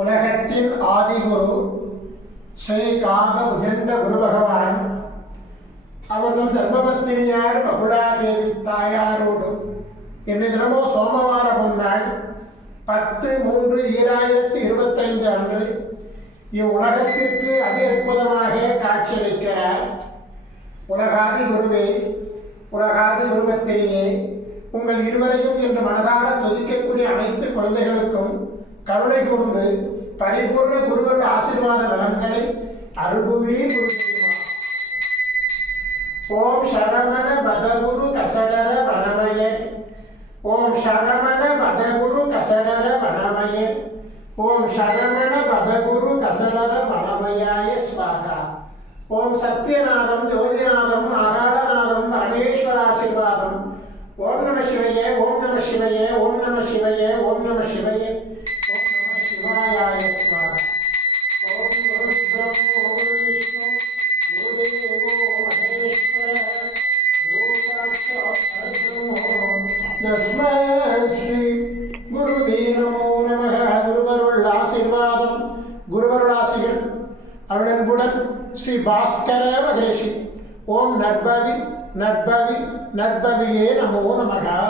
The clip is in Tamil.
உலகத்தின் ஆதிகுரு ஸ்ரீ காகபுஜண்ட குரு பகவான் அவர்தம் தர்மபத்தினியார் பகுலாதேவி தாயாரோடு இன்று தினமோ சோமவார பொன்னாள் 10/3/2025 அன்று இவ்வுலகத்திற்கு அதி அற்புதமாக காட்சியளிக்கிறார். உலகாதி குருவே, உலகாதி குருபத்தினியே, உங்கள் இருவரையும் இன்று மனதார துதிக்கக்கூடிய அனைத்து குழந்தைகளுக்கும் கருணை கூர்ந்து பரிபூர்ண குருவருள் ஆசீர்வாத நலன்களை அருள்புவீர் குருதேவா. ஓம் சரவண பதகுரு கசடர வனமய, ஓம் சரவண பதகுரு கசடர வனமய, ஓம் சரவண பதகுரு கசடர வனமயாய ஸ்வாகா. ஓம் சத்யநாதம் ஜோதிநாதம் ஆகாரநாதம் பரமேஸ்வராசீர்வாதம். ஓம் நம சிவய, ஓம் நம சிவய, ஓம் நம சிவய, ஓம் நம சிவய, ஓம் நம சிவாயாய ஸ்வாகா. ஓம் குரு பிரம்மோ குரு விஷ்ணு குருதேவோ மகேஸ்வர குரு சாட்சாத் பரபிரம்மோ தஸ்மை ஸ்ரீ குருவே நமோ நமக. குருவருள் ஆசீர்வாதம், குருவருள் ஆசிகள் அருளன்புடன் ஸ்ரீ பாஸ்கர மகரிஷி. ஓம் நற்பவி நற்பவி நற்பவியே நமோ நமக.